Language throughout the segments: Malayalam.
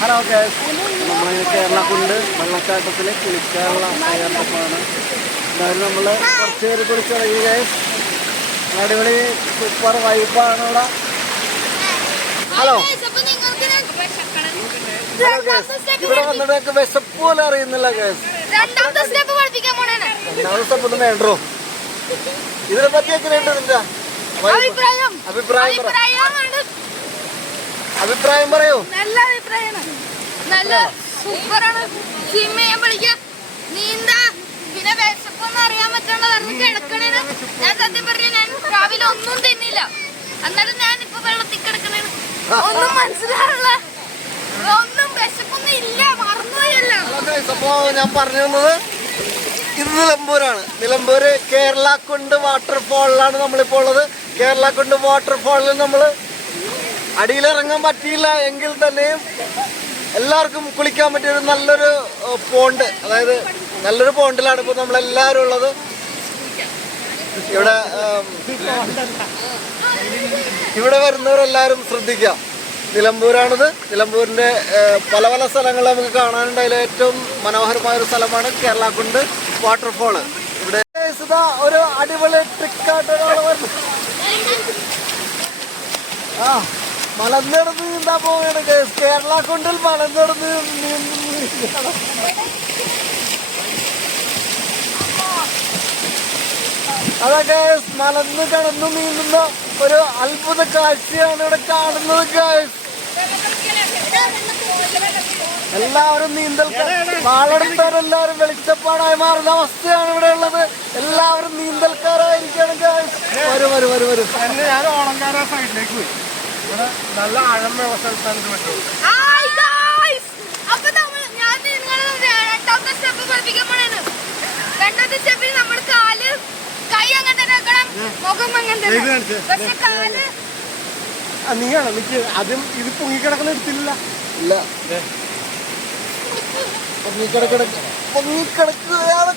ഹലോ ഗൈസ് നമ്മൾ കേരള കൊണ്ട് വെള്ളച്ചാട്ടത്തിൽ കുളിക്കാനുള്ള തയ്യാറെടുപ്പാണ്. എന്തായാലും നമ്മൾ കുറച്ച് പേര് കുളിച്ചിറങ്ങി ഗൈസ് അടിപൊളി സൂപ്പർ വൈബാണ് ഇവിടെ. ഹലോ ഇവിടെ വന്നിട്ട് എനിക്ക് വിശപ്പ് പോലെ അറിയുന്നില്ല കേസ് രണ്ടാമത്തെ സ്റ്റെപ്പ് വേണ്ടോ ഇതിനെ പറ്റി എങ്ങനെയുണ്ട് നിന്റെ അഭിപ്രായം. അഭിപ്രായം അഭിപ്രായം പറയൂ. നല്ല അഭിപ്രായമാണ് നല്ല സൂപ്പറാണ്. സ്വിം ചെയ്യാൻ പഠിക്കാം നീന്താ പിന്നെ വിശപ്പൊന്നും അറിയാൻ പറ്റണ്ട പറഞ്ഞു കിടക്കണേന്. ഞാൻ സത്യം പറഞ്ഞു ഞാൻ രാവിലെ ഒന്നും തിന്നില്ല. എന്നാലും ഞാൻ ഇപ്പൊ വെള്ളത്തിൽ കിടക്കണേന്. ഒന്നും മനസ്സിലാവില്ല ഒന്നും വിശപ്പൊന്നും ഇല്ല. മറന്നുപോയല്ലോ. അപ്പോ ഞാൻ പറഞ്ഞു തന്നത് ഇത് നിലമ്പൂരാണ്. നിലമ്പൂര് കേരള കുണ്ട് വാട്ടർഫാളിലാണ് നമ്മളിപ്പോൾ ഉള്ളത്. കേരള കുണ്ട് വാട്ടർഫാളിൽ നമ്മൾ അടിയിലിറങ്ങാൻ പറ്റിയില്ല എങ്കിൽ തന്നെയും എല്ലാവർക്കും കുളിക്കാൻ പറ്റിയ ഒരു നല്ലൊരു പോണ്ട്. അതായത് നല്ലൊരു പോണ്ടിലാണ് ഇപ്പോൾ നമ്മളെല്ലാവരും ഉള്ളത്. ഇവിടെ ഇവിടെ വരുന്നവരെല്ലാവരും ശ്രദ്ധിക്കാം നിലമ്പൂരാണിത്. നിലമ്പൂരിന്റെ പല പല സ്ഥലങ്ങൾ നമുക്ക് കാണാനുണ്ട്. അതിൽ ഏറ്റവും മനോഹരമായ ഒരു സ്ഥലമാണ് കേരള കുണ്ട് വാട്ടർഫോൾ. ഇവിടെ ഒരു അടിപൊളി ട്രിക്കായിട്ട് ഒരാൾ ആ. മലന്നിടന്ന് നീന്താ പോവുകയാണ് കേരള കൊണ്ടിൽ മലന്നിടന്ന് അതൊക്കെ മലന്ന് കടന്നു നീന്തുന്ന ഒരു അത്ഭുത കാഴ്ചയാണ് ഇവിടെ കാണുന്നത്. എല്ലാവരും നീന്തൽ വാളെടുത്തവരെല്ലാവരും വെളിച്ചപ്പാടായി മാറുന്ന അവസ്ഥയാണ് ഇവിടെ ഉള്ളത്. എല്ലാവരും നീന്തൽക്കാരായിരിക്കണം വരും വരും വരും വരും. ഞാൻ ഓളങ്കാര സൈഡിലേക്ക് പോയി. ഇവിടെ നല്ല ആഴമുള്ള സ്ഥലത്താണ് പറ്റുള്ളൂ ഹായ് ഗായ്സ് അപ്പൊ നമ്മൾ ഞാൻ നിങ്ങളെ രണ്ടാമത്തെ സ്റ്റെപ്പിൽ നമ്മൾ കാൽ കൈ അങ്ങനെ തന്നെ വെക്കണം. മുഖം അങ്ങനെ തന്നെ. പക്ഷെ കാൽ ആ നീയാണ്. നിക്ക്. ആദ്യം ഇത് പൊങ്ങിക്കിടക്കുന്ന എടുത്തില്ല ഇല്ല. പൊങ്ങിക്കിടക്കിടക്ക് പൊങ്ങിക്കിടക്കുകയാണ്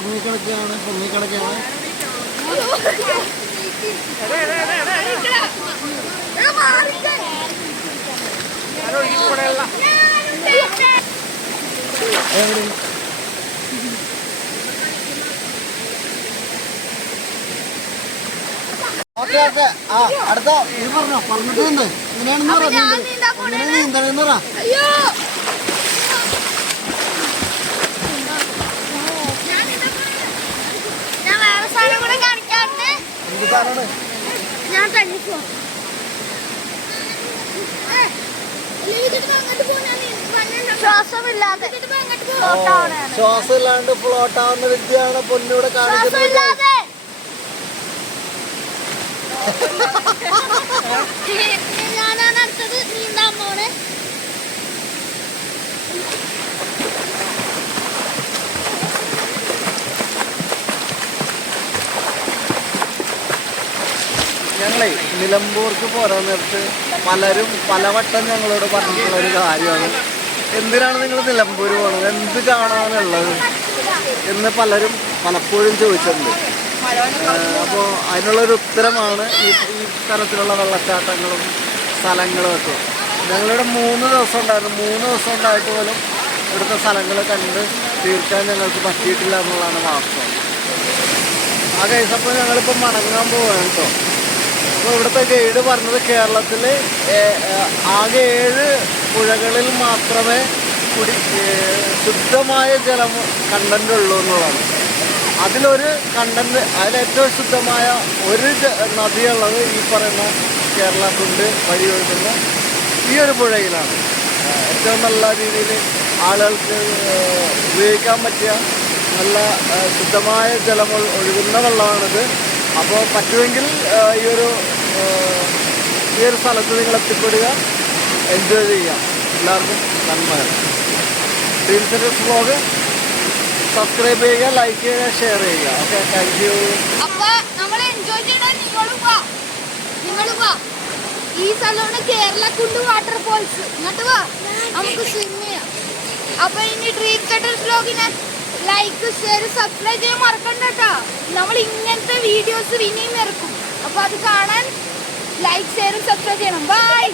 പൊങ്ങിക്കിടക്കാണ് പൊങ്ങിക്കിടക്കുകയാണ് എവിടെ ഓക്കെ ഓക്കെ. ആ അടുത്ത ഇത് പറഞ്ഞോ പറഞ്ഞിട്ടുണ്ട്. ഇങ്ങനെയാണെന്ന് പറഞ്ഞു ഇങ്ങനെയാണ് പറ അയ്യോ ഞാൻ ഇതാ പോണേ. ഞാൻ വേറെ സാധനം കൂടെ കാണിക്കാറുണ്ട് എന്ത് സാധനമാണ് ഞാൻ തന്നെ പോവാം. ഏ, ഇതിപ്പോ അങ്ങോട്ട് പോകാനാ നീ പറഞ്ഞത്? ശ്വാസമില്ലാതെ. float ആവണതാണ്. ശ്വാസം ഇല്ലാണ്ട് ഫ്ലോട്ട് ആവുന്ന വിദ്യയാണ് പൊന്നിവിടെ കാണിക്കുന്നത് ഞാനാണ് അടുത്തത്. നീന്താൻ ഞങ്ങളെ നിലമ്പൂർക്ക് പോരാൻ നേരത്ത് പലരും പലവട്ടം ഞങ്ങളോട് പറഞ്ഞിട്ടുള്ള ഒരു കാര്യമാണ്. എന്തിനാണ് നിങ്ങൾ നിലമ്പൂർ പോകുന്നത് എന്ത് കാണാനുള്ളത്? എന്ന് പലരും പലപ്പോഴും ചോദിച്ചിട്ടുണ്ട്. അപ്പോൾ അതിനുള്ളൊരു ഉത്തരമാണ് ഈ ഈ തരത്തിലുള്ള വെള്ളച്ചാട്ടങ്ങളും സ്ഥലങ്ങളും ഒക്കെ. ഞങ്ങളിവിടെ മൂന്ന് ദിവസം ഉണ്ടായിരുന്നു. മൂന്ന് ദിവസം ഉണ്ടായിട്ട് പോലും ഇവിടുത്തെ സ്ഥലങ്ങൾ കണ്ട് തീർക്കാൻ ഞങ്ങൾക്ക് പറ്റിയിട്ടില്ല എന്നുള്ളതാണ് വാസ്തവം. ആ കഴിച്ചപ്പോൾ ഞങ്ങളിപ്പോൾ മടങ്ങാൻ പോവുകയാണ് കേട്ടോ അപ്പോൾ ഇവിടുത്തെ ഗൈഡ് പറഞ്ഞത് കേരളത്തിൽ ആകെ ഏഴ് പുഴകളിൽ മാത്രമേ കുടി ശുദ്ധമായ ജലം കണ്ടന്റ് ഉള്ളൂ എന്നുള്ളതാണ്. അതിലൊരു കണ്ടന്റ് അതിലേറ്റവും ശുദ്ധമായ ഒരു നദിയുള്ളത് ഈ പറയുന്ന കേരള കുണ്ട് വഴി ഒഴുകുന്ന ഈ ഒരു പുഴയിലാണ്. ഏറ്റവും നല്ല രീതിയിൽ ആളുകൾക്ക് ഉപയോഗിക്കാൻ പറ്റിയ നല്ല ശുദ്ധമായ ജലം ഒഴു- ഒഴുകുന്ന വെള്ളമാണിത്. അപ്പോൾ പറ്റുമെങ്കിൽ ഈ ഒരു ഈ ഒരു സ്ഥലത്ത് നിങ്ങൾ എത്തിപ്പെടുക. എൻജോയ് ചെയ്യുക. എല്ലാവർക്കും നന്മകൾ ഡ്രീംസിന്റെ ബ്ലോഗ് സബ്സ്ക്രൈബ് ചെയ്യുക ലൈക്ക് ചെയ്യുക ഷെയർ ചെയ്യുക. ഓക്കെ താങ്ക് യു ഈ സ്ഥലമാണ് കേരള കുണ്ട് വാട്ടർഫോൾസ് എന്നിട്ട് വാ. നമുക്ക് സ്വിമ്മ് ചെയ്യാം. അപ്പൊ ഇനി ഡ്രീം കട്ടർ വ്ലോഗിനെ ലൈക്ക് ഷെയർ സബ്സ്ക്രൈബ് ചെയ്യാൻ മറക്കണ്ട കേട്ടോ നമ്മൾ ഇങ്ങനത്തെ വീഡിയോസ് ഇനിയും ഇറക്കും. അപ്പൊ അത് കാണാൻ ലൈക്ക് ഷെയർ സബ്സ്ക്രൈബ് ചെയ്യണം. ബൈ